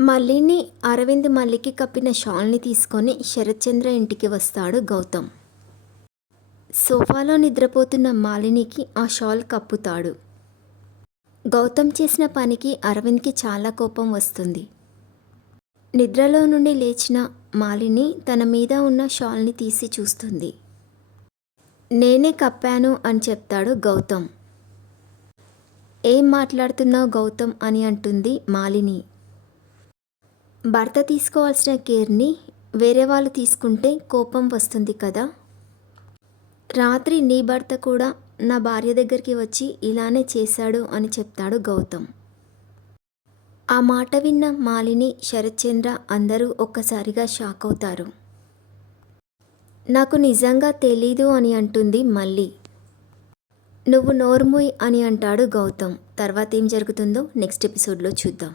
మల్లిని అరవింద్ మల్లికి కప్పిన షాల్ని తీసుకొని శరత్చంద్ర ఇంటికి వస్తాడు గౌతమ్. సోఫాలో నిద్రపోతున్న మాలినికి ఆ షాల్ కప్పుతాడు. గౌతమ్ చేసిన పనికి అరవింద్కి చాలా కోపం వస్తుంది. నిద్రలో నుండి లేచిన మాలిని తన మీద ఉన్న షాల్ని తీసి చూస్తుంది. నేనే కప్పాను అని చెప్తాడు గౌతమ్. ఏం మాట్లాడుతున్నావు గౌతమ్ అని అంటుంది మాలిని. భర్త తీసుకోవాల్సిన కేర్ని వేరే వాళ్ళు తీసుకుంటే కోపం వస్తుంది కదా. రాత్రి నీ భర్త కూడా నా భార్య దగ్గరికి వచ్చి ఇలానే చేశాడు అని చెప్తాడు గౌతమ్. ఆ మాట విన్న మాలిని శరత్చంద్ర అందరూ ఒక్కసారిగా షాక్ అవుతారు. నాకు నిజంగా తెలీదు అని అంటుంది మళ్ళీ. నువ్వు నోర్ముయ్ అని అంటాడు గౌతమ్. తర్వాత ఏం జరుగుతుందో నెక్స్ట్ ఎపిసోడ్లో చూద్దాం.